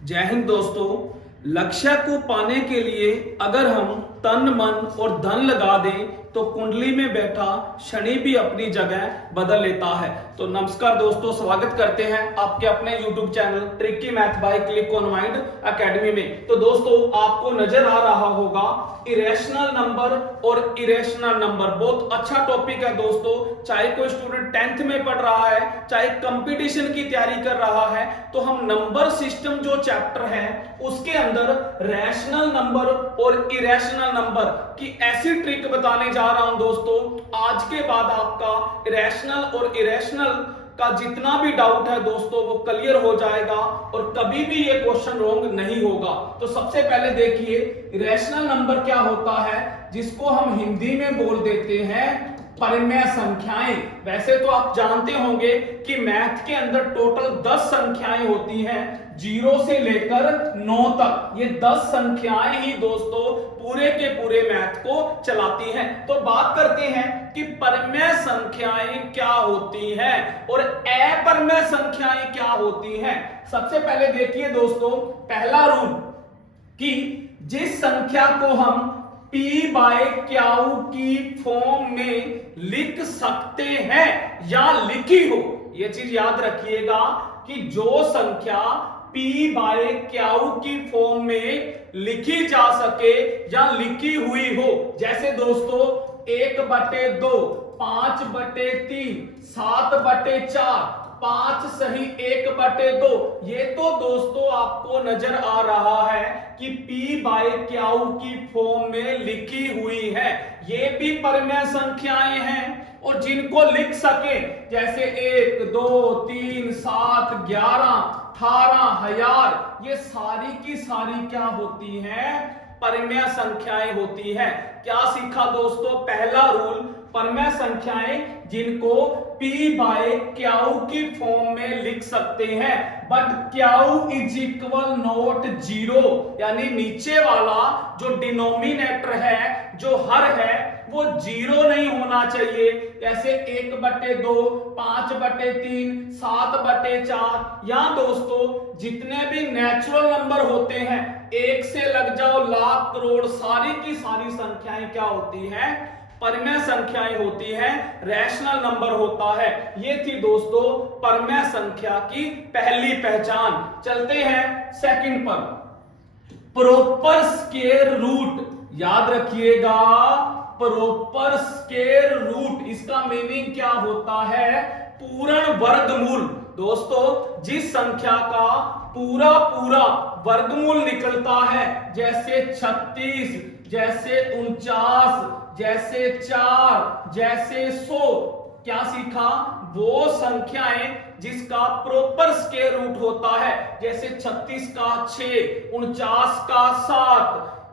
जय हिंद दोस्तों। लक्ष्य को पाने के लिए अगर हम तन मन और धन लगा दें तो कुंडली में बैठा शनि भी अपनी जगह बदल लेता है। तो नमस्कार दोस्तों, स्वागत करते हैं आपके अपने YouTube channel tricky math bye click on mind academy में। तो दोस्तों, आपको नजर आ रहा होगा इरेशनल नंबर और इरेशनल नंबर बहुत अच्छा टॉपिक है दोस्तों। चाहे कोई स्टूडेंट 10th में पढ़ रहा है, चाहे कंपटीशन की तैयारी कर रहा है, तो हम नंबर सिस्टम जो चैप्टर है उसके अंदर रैशनल नंबर और इरेशनल नंबर की ऐसी ट्रिक बताने जा रहा हूं दोस्तों। आज के बाद आपका रैशनल और इरेशनल का जितना भी डाउट है दोस्तों वो क्लियर हो जाएगा और कभी भी ये क्वेश्चन रॉन्ग नहीं होगा। तो सबसे पहले देखिए, रैशनल नंबर क्या होता है, जिसको हम हिंदी में बोल देते हैं परिमेय संख्याएं। वैसे तो आप जानते होंगे कि मैथ के अंदर टोटल 10 संख्याएं होती हैं, 0 से लेकर 9 तक। ये 10 संख्याएं ही दोस्तों पूरे के पूरे मैथ को चलाती हैं। तो बात करते हैं कि परिमेय संख्याएं क्या होती हैं और अपरिमेय संख्याएं क्या होती हैं। सबसे पहले देखिए दोस्तों, पहला रूल कि जिस संख्या को हम P बाय क्यू की फॉर्म में लिख सकते हैं या लिखी हो, यह चीज याद रखिएगा कि जो संख्या P बाय क्यू की फॉर्म में लिखी जा सके या लिखी हुई हो, जैसे दोस्तों 1/2, 5/3, 7/4, 5 सही 1/2। ये तो दोस्तों आपको नजर आ रहा है कि P बाय क्यू की फॉर्म में लिखी हुई है। ये भी परिमेय संख्याएं हैं और जिनको लिख सके, जैसे 1, 2, 3, 7, 11, 18,000, ये सारी की सारी क्या होती हैं? परिमेय संख्याएं होती हैं। क्या सीखा दोस्तों? पहला रूल, परिमेय संख्याएं जिनको P बाय क्यू की फॉर्म में लिख सकते हैं, but Q is equal not 0, यानी नीचे वाला जो डिनोमिनेटर है, जो हर है, वो 0 नहीं होना चाहिए। जैसे 1/2, 5/3, 7/4, या दोस्तों जितने भी नेचुरल नंबर होते हैं, 1 से लग जाओ लाख करोड़, सारी की सारी संख्याएं क्या होती हैं? परिमेय संख्याएं होती हैं, रैशनल नंबर होता है। ये थी दोस्तों परिमेय संख्या की पहली पहचान। चलते हैं सेकंड पर, प्रॉपर स्क्वायर रूट। याद रखिएगा, प्रॉपर स्क्वायर रूट, इसका मीनिंग क्या होता है? पूर्ण वर्गमूल। दोस्तों जिस संख्या का पूरा पूरा वर्गमूल निकलता है, जैसे 36, जैसे 49, जैसे 4, जैसे 100, क्या सीखा? वो संख्याएं जिसका प्रॉपर स्क्वायर रूट होता है, जैसे 36 का 6, 49 का 7,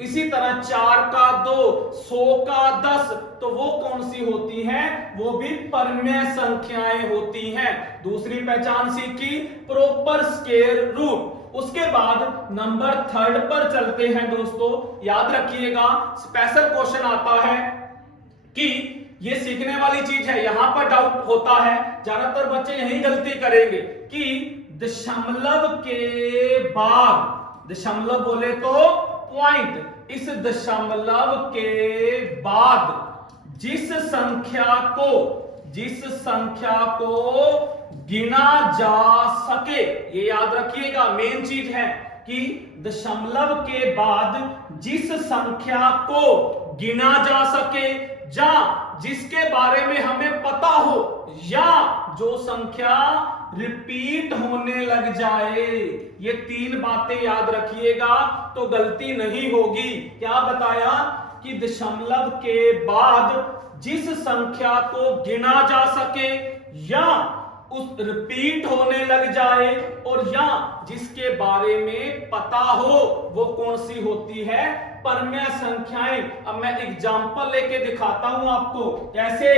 इसी तरह 4 का 2, 100 का 10, तो वो कौन सी होती हैं? वो भी परिमेय संख्याएं होती हैं। दूसरी पहचान सीखी, प्रॉपर स्क्वायर रूट। उसके बाद नंबर 3 पर चलते हैं दोस्तों। याद रखिएगा, स्पेशल क्वेश्चन आता है कि ये सीखने वाली चीज है, यहां पर डाउट होता है, ज्यादातर बच्चे यही गलती करेंगे कि दशमलव के बाद, दशमलव बोले तो पॉइंट, इस दशमलव के बाद जिस संख्या को गिना जा सके, ये याद रखिएगा, मेन चीज है कि दशमलव के बाद जिस संख्या को गिना जा सके, या जिसके बारे में हमें पता हो, या जो संख्या रिपीट होने लग जाए। ये 3 बातें याद रखिएगा तो गलती नहीं होगी। क्या बताया? कि दशमलव के बाद जिस संख्या को गिना जा सके, या उस रिपीट होने लग जाए, और या जिसके बारे में पता हो, वो कौन सी होती है? परिमेय संख्याएं। अब मैं एग्जांपल लेके दिखाता हूं आपको, जैसे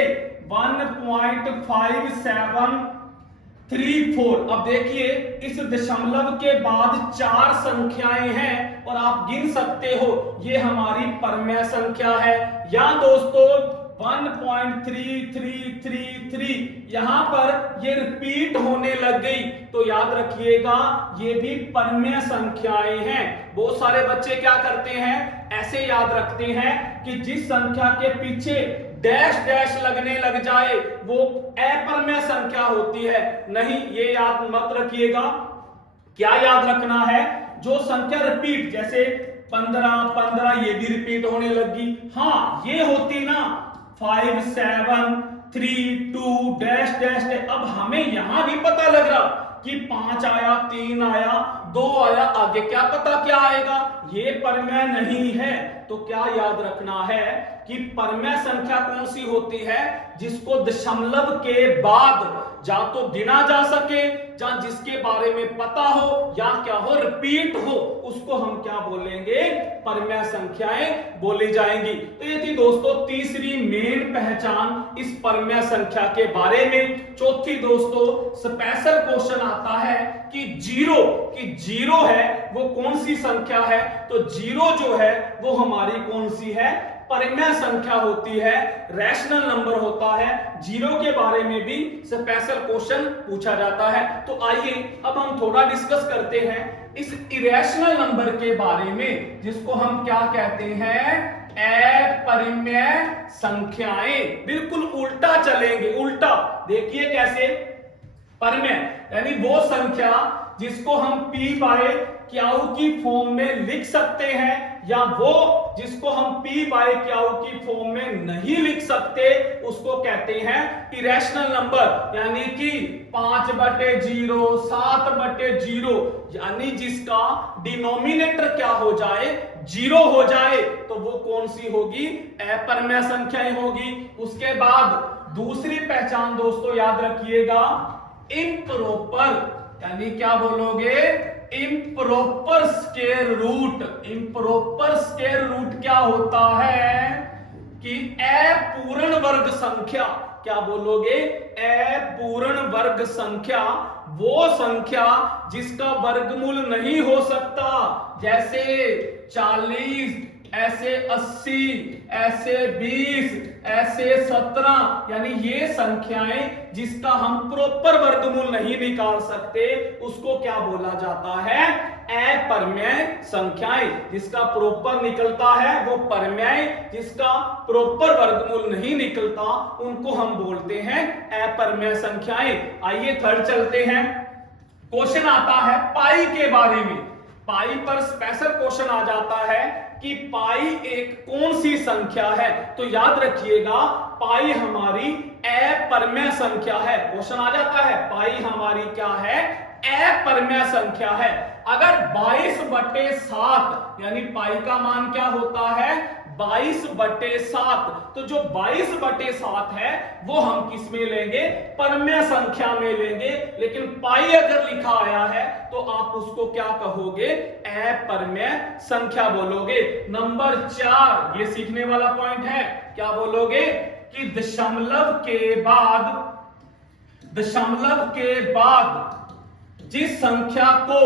1.5734। अब देखिए, इस दशमलव के बाद 4 संख्याएं हैं और आप गिन सकते हो, ये हमारी परिमेय संख्या है। या दोस्तों 1.3333 यहां पर ये रिपीट होने लग गई तो याद रखिएगा ये भी परमेय संख्याएं हैं। बहुत सारे बच्चे क्या करते हैं, ऐसे याद रखते हैं कि जिस संख्या के पीछे डैश डैश लगने लग जाए वो अपरमेय संख्या होती है। नहीं, ये याद मत रखिएगा। क्या याद रखना है, जो संख्या रिपीट, जैसे 15 ये भी रिपीट होने लगी, हाँ ये होती ना 5 7 3 2 डैश डैश। अब हमें यहां भी पता लग रहा कि 5 आया, 3 आया, 2 आया, आगे क्या पता क्या आएगा, ये परमेय नहीं है। तो क्या याद रखना है कि परमेय संख्या कौन सी होती है, जिसको दशमलव के बाद या तो गिना जा सके या जिसके बारे में पता हो या क्या हो रिपीट हो, उसको हम क्या बोलेंगे, परमेय संख्याएं बोली जाएंगी। तो ये थी दोस्तों तीसरी मेन पहचान इस परमेय संख्या के बारे में। चौथी दोस्तों स्पेशल क्वेश्चन आता है कि जीरो है वो कौन सी संख्या है। तो जीरो जो है वो हमारी कौन सी है, परमेय संख्या होती है, रैशनल नंबर होता है। जीरो के बारे में भी स्पेशल क्वेश्चन पूछा जाता है। तो आइए अब हम थोड़ा डिस्कस करते हैं इस इरेशनल नंबर के बारे में, जिसको हम क्या कहते हैं, अपरिमेय संख्याएं। बिल्कुल उल्टा चलेंगे, उल्टा। देखिए कैसे, परमेय यानी वो संख्या जिसको हम p बाय क्यू की फॉर्म में लिख सकते हैं, या वो जिसको हम p बाय क्यू की फॉर्म में नहीं लिख सकते, उसको कहते हैं इरेशनल नंबर। यानी कि 5/0, 7/0, यानी जिसका डिनोमिनेटर क्या हो जाए, जीरो हो जाए, तो वो कौन सी होगी, अपरमेय संख्याएं होगी। उसके बाद दूसरी पहचान दोस्तों याद रखिएगा, इम्प्रॉपर, यानी क्या बोलोगे, improper square root. Improper square root क्या होता है कि अपूर्ण वर्ग संख्या, क्या बोलोगे, अपूर्ण वर्ग संख्या, वो संख्या जिसका वर्गमूल नहीं हो सकता, जैसे 40, ऐसे 80, ऐसे 20, ऐसे 17, यानी ये संख्याएं जिसका हम प्रॉपर वर्गमूल नहीं निकाल सकते, उसको क्या बोला जाता है, अपरमेय संख्याएं। जिसका प्रॉपर निकलता है वो परमेय, जिसका प्रॉपर वर्गमूल नहीं निकलता उनको हम बोलते हैं अपरमेय संख्याएं। आइए थर्ड चलते हैं। क्वेश्चन आता है पाई के बारे में। पाई पर स्पेशल क्वेश्चन आ जाता है कि पाई एक कौन सी संख्या है। तो याद रखिएगा पाई हमारी अपरमेय संख्या है। क्वेश्चन आ जाता है पाई हमारी क्या है, अपरमेय संख्या है। अगर 22/7 यानी पाई का मान क्या होता है, 22/7, तो जो 22/7 है वो हम किस में लेंगे, परमेय संख्या में लेंगे। लेकिन पाई अगर लिखा आया है तो आप उसको क्या कहोगे, अपरमेय संख्या बोलोगे। नंबर 4 ये सीखने वाला पॉइंट है, क्या बोलोगे कि दशमलव के बाद जिस संख्या को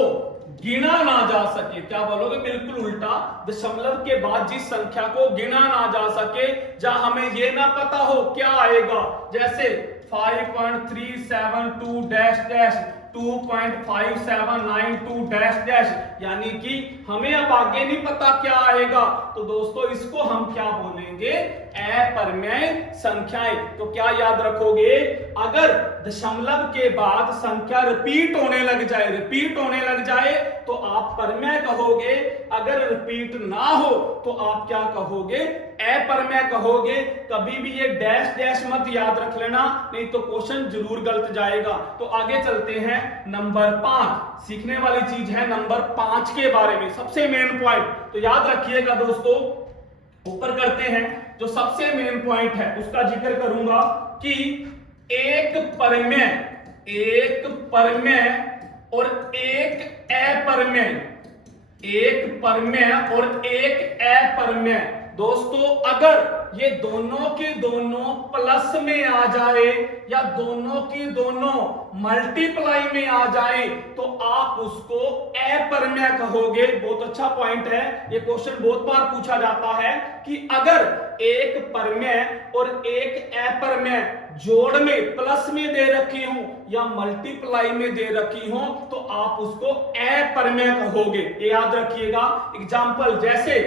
गिना ना जा सके, क्या बोलोगे, बिल्कुल उल्टा। दशमलव के बाद जिस संख्या को गिना ना जा सके, जहां हमें ये ना पता हो क्या आएगा, जैसे 5.372 डैश डैश 2.5792 डैश डैश, यानी कि हमें अब आगे नहीं पता क्या आएगा, तो दोस्तों इसको हम क्या बोलेंगे, अपरमेय संख्याएं। तो क्या याद रखोगे, अगर दशमलव के बाद संख्या रिपीट होने लग जाए तो आप परमेय कहोगे, अगर रिपीट ना हो तो आप क्या कहोगे, अपरमेय कहोगे। कभी भी ये डैश डैश मत याद रख लेना, नहीं तो क्वेश्चन जरूर गलत जाएगा। तो आगे चलते हैं। नंबर 5 सीखने वाली चीज है, नंबर 5 के बारे में सबसे मेन पॉइंट। तो याद रखिएगा दोस्तों, ऊपर करते हैं, जो सबसे मेन पॉइंट है उसका जिक्र करूंगा कि एक परमेय और एक अपरमेय, एक परमेय और एक अपरमेय, दोस्तों अगर ये दोनों के दोनों प्लस में आ जाए या दोनों की दोनों मल्टीप्लाई में आ जाए तो आप उसको अपरमेय कहोगे। बहुत अच्छा पॉइंट है, ये क्वेश्चन बहुत बार पूछा जाता है कि अगर एक परमेय और एक अपरमेय जोड़ में प्लस में दे रखी हूं या मल्टीप्लाई में दे रखी हूं तो आप उसको अपरमेय कहोगे। ये याद रखिएगा। एग्जाम्पल जैसे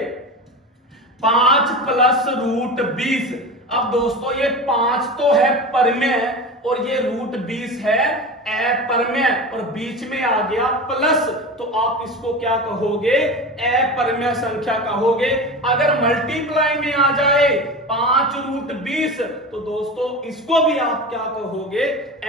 5 प्लस रूट 20। अब दोस्तों ये 5 तो है परमेय और ये रूट 20 है अपरमेय और बीच में आ गया प्लस, तो आप इसको क्या कहोगे? अपरमेय संख्या कहोगे। अगर मल्टीप्लाई में आ जाए 5 रूट 20 तो दोस्तों इसको भी आप क्या कहोगे?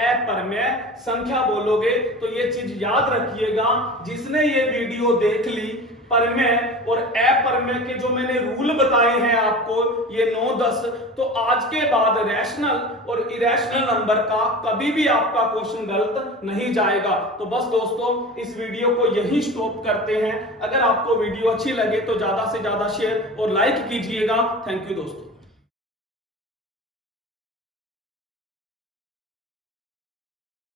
अपरमेय संख्या बोलोगे। तो ये चीज याद रखिएगा। जिसने ये वीडियो देख ली, परमेय और अपरमेय के जो मैंने रूल बताए हैं आपको, ये 9 10, तो आज के बाद रैशनल और इरेशनल नंबर का कभी भी आपका क्वेश्चन गलत नहीं जाएगा। तो बस दोस्तों इस वीडियो को यही स्टॉप करते हैं। अगर आपको वीडियो अच्छी लगे तो ज्यादा से ज्यादा शेयर और लाइक कीजिएगा। थैंक यू दोस्तों।